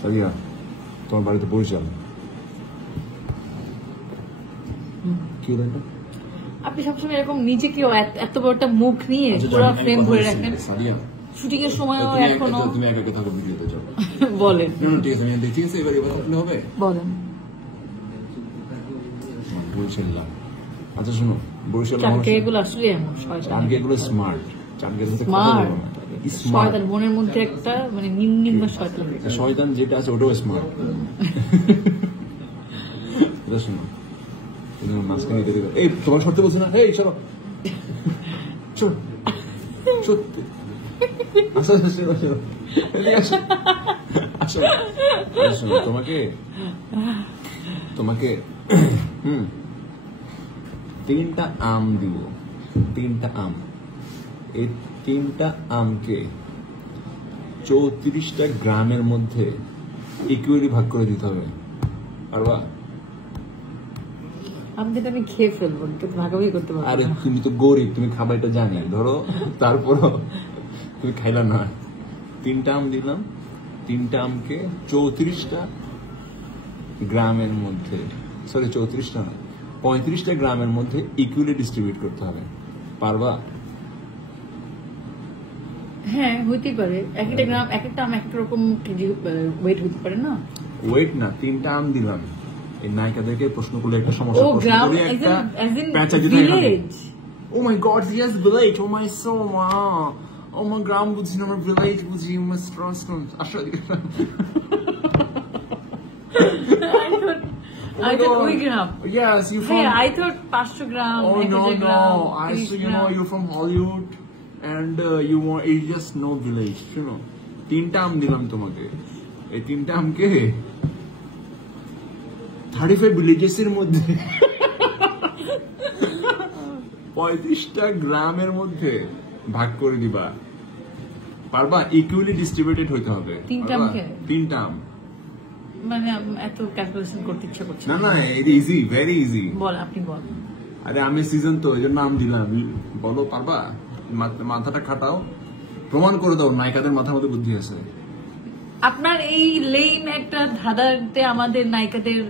সাবিয়া, তোমার বাড়িতে বরিশাল কি হলো এটা? আপনি সবসময় এরকম নিজেকে এত বড় একটা মুখ নিয়ে পুরো ফ্রেম ধরে রাখেন। শুটিং এর সময় এখনো তুমি একা কথা ভিডিওতে যাও বলেন। ঠিক আছে, আমি দেখি এবারে কথা হবে। বলেন। বরিশাল। আচ্ছা শোনো, বরিশাল চাটকেগুলো আসলে এমন চাটকেগুলো স্মার্ট। চাটকের সাথে শয়তান মনের মধ্যে একটা মানে নিম্ন শয়তান। শয়তান যেটা আছে ওটাও স্মার্ট। এটা শোনো, মাঝখানে এই তোমার সত্যি বলছো না? এই চলো সত্যি। তোমাকে 3টা আম দিব। 3টা আম, এই 3টা আমকে 34টা গ্রামের মধ্যে ইকুয়ালি ভাগ করে দিতে হবে। পারবা? আমি খেয়ে ফেলবো, ভাগাভাগি করতে পারবো। আরে তুমি তো গরিব, তুমি খাবার এটা জানি, ধরো তারপরও তুমি খাইলা না। 3টা আম দিলাম, 3টা আমকে 34টা গ্রামের মধ্যে, সরি 34টা না, 35টা গ্রামের মধ্যে ইকুয়ালি ডিস্ট্রিবিউট করতে হবে। পারবা? হ্যাঁ, হইতেই পারে। একটা গ্রাম, একটা আম একটা রকম কেজি ওয়েট হতে পারে না? ওয়েট না, 3টা আম দিলাম। এই নায়িকাদেরকে প্রশ্ন করলে একটা সমস্যা। ও গ্রাম, village. Oh my god, yes, village. Oh my soul, wow. Oh my গ্রাম বুঝি না, আমার ভিলেজ বুঝি। আসলে I thought we gram. Yes, you from. Hey, I thought 500 gram. Oh no, I so you know you're from Hollywood, and you just know village. You know, 3টা আম দিলাম তোমাকে। এই 3টা আমকে 35 villages এর মধ্যে 35টা গ্রামের মধ্যে ভাগ করে দিবা। পারবা? ইকুয়ালি ডিস্ট্রিবিউটেড হইতে হবে। 3টা আম মানে এত ক্যালকুলেশন করতে ইচ্ছা করছে না। না, এটা ইজি, ভেরি ইজি। বল, আপনি বলেন। আরে আমি সিজন তো এই জন্য আম দিলাম। বলো, পারবা? মাথাটা খাটাও, প্রমাণ করে দাও নায়িকাদের মাথার মধ্যে বুদ্ধি আছে। আপনার এই লেম একটা ধাঁধাতে আমাদের নায়িকাদের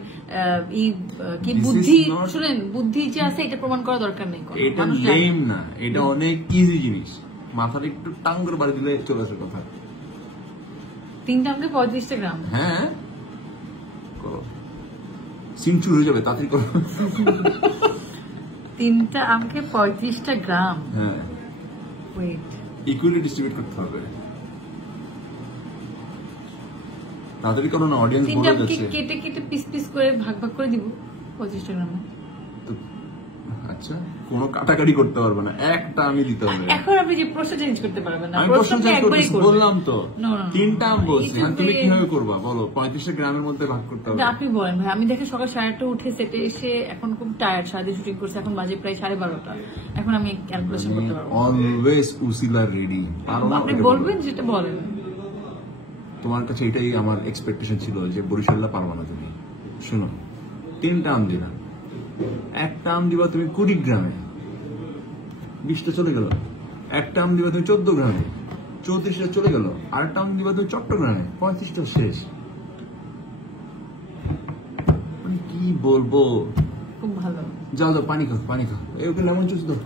কি বুদ্ধি, শুনেন, বুদ্ধি যে আছে এটা প্রমাণ করা দরকার নেই। এটা লেম না, এটা অনেক ইজি জিনিস। মাথাটা একটু টাং করে বাড়ি দিলে চলে আসে কথা। 3টা আমকে 35টা গ্রাম। হ্যাঁ, করো, সিনচুর হয়ে যাবে, তাড়াতাড়ি করো। 3টা আমকে 35টা গ্রাম। হ্যাঁ, ওয়েট, ইকুয়ালি ডিস্ট্রিবিউট করতে হবে। তাড়াতাড়ি করো না, অডিয়েন্স বলে যাচ্ছে। 3টা আমকে কেটে কেটে পিস পিস করে ভাগ ভাগ করে দিব 25টা গ্রামে। আচ্ছা, কোনো কাটাকাটি করতে পারবে না, একটা আমি দিতে হবে। এখন আপনি যে প্রশ্ন চেঞ্জ করতে পারবেন না। আমি প্রশ্ন চেঞ্জ করতে বললাম তো। 3টা আম বলছি, তুমি কিভাবে করবা বলো? 35টা গ্রামের মধ্যে ভাগ করতে হবে। আপনি বলেন ভাই। আমি দেখে সকাল 8:30 উঠে সেটে এসে এখন খুব টায়ার্ড, সারাদিন শুটিং করছে, এখন বাজে প্রায় 12:30। এখন আমি ক্যালকুলেশন করতে পারবো। অলওয়েজ উসিলা রেডি। আপনি বলবেন যেটা বলেন। তোমার কাছে এটাই আমার এক্সপেকটেশন ছিল যে বরিশালটা পারবা না তুমি। শোনো, 3টা আম দিলাম, একটা আম দিবা তুমি 20 গ্রামে, 20টা চলে গেল। একটা আম দিবা তুমি 14 গ্রামে, 34টা চলে গেল। আর একটা আম দিবা তুমি চট্টগ্রামে, 35টা শেষ। কি বলবো, খুব ভালো। যাও যাও, পানি খাও, পানি খাও। এই ওকে লেমন জুস দাও।